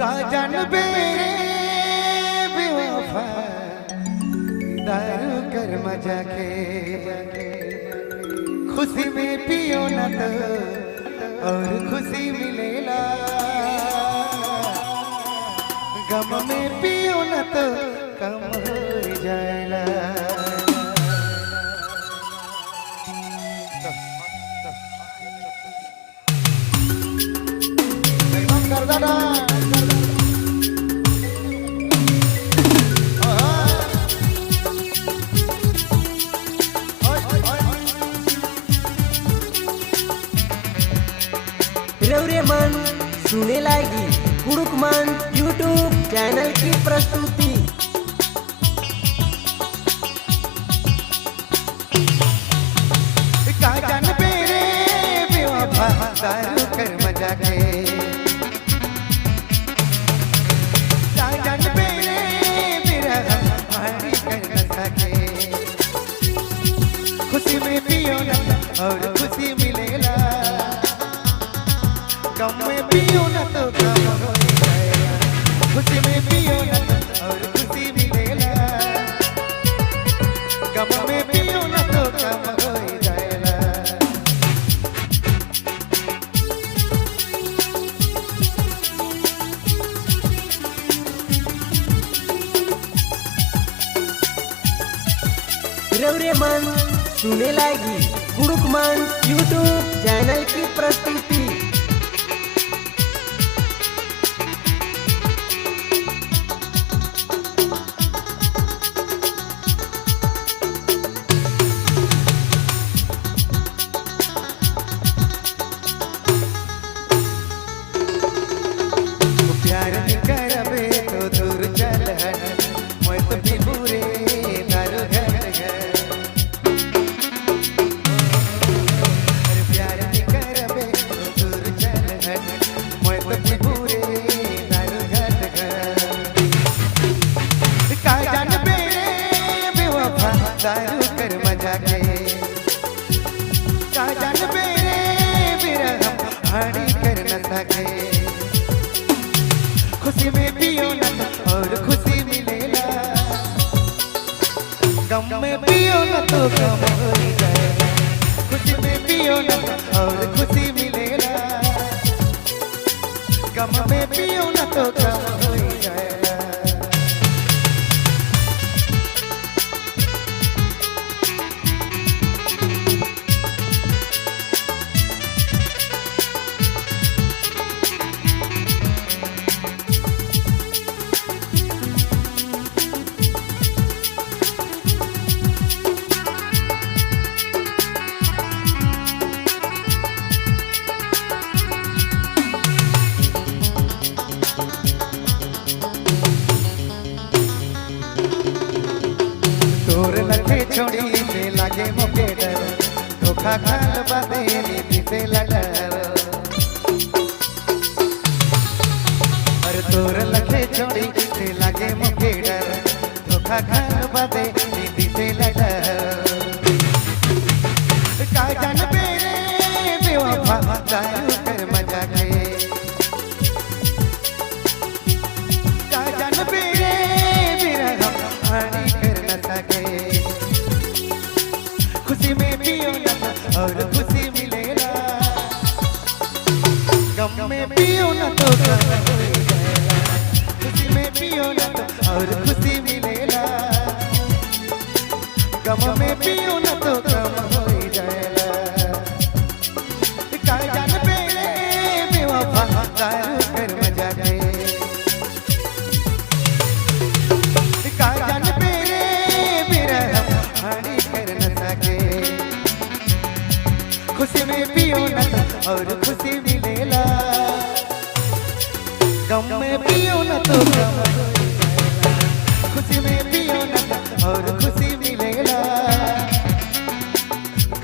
का जानबे बेवफा दारू कर मजा के खुशी में पियो न तो और खुशी मिलेला, गम में पियो न तो कम हो जाएला। रौरे मन सुने लागी कुड़ुकमन यूट्यूब चैनल की प्रस्तुति। का जानबे रे बेवफा दारू कर मजा के, का जानबे रे बिरह मारी कर न सके, खुशी में पियो न और खुशी मिलेला, गम में पियो न तो गम हो जाएगा, खुशी में पियो न और खुशी मिलेला, गम में पियो न तो गम हो जाएगा। रौरे मन सुने लागी कुड़ुकमन यूट्यूब चैनल की प्रस्तुति। प्यार करबे तो दूर चल हट मैं तो भी बुरे दारू घर घर, प्यार करबे तो दूर चल हट मैं तो भी बुरे दारू घर घर। का जानबे रे बेवफा दारू कर मजा के, का जानबे रे बिरह हाड़ी कर न सके, खुशी में पियो न और खुशी मिलेला, गम में पियो न तो गम हो जाएगा, खुशी में पियो न और खुशी मिलेला, गम में पियो न तो गम हो जाएगा। तोर लखे छोड़ी से लागे मोके डर, धोखा खाल बादे नीति से लडर, अरे तोर लखे छोड़ी से लागे मोके डर, धोखा खाल बादे नीति से लडर। का जानबे रे बेवफा दारू कर मजा के, का जानबे रे बिरह हाड़ी कर न सके, खुशी में पियो न और खुशी मिलेला, गम में पियो न तो गम हो जाएगा, खुशी में पियो न और खुशी मिलेला, गम में पियो न तो गम हो जाएगा। का जानबे रे बेवफा दारू कर मजा के, का जानबे रे बिरह हाड़ी कर न सके, खुशी में पियो न और खुशी मिलेला, गम में पियो न तो गम हो जाएगा, खुशी में पियो न और खुशी मिलेला,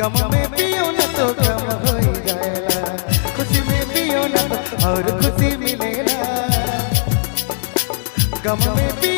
गम में पियो न तो गम हो जाएगा, खुशी में पियो न और खुशी मिलेला, गम में पियो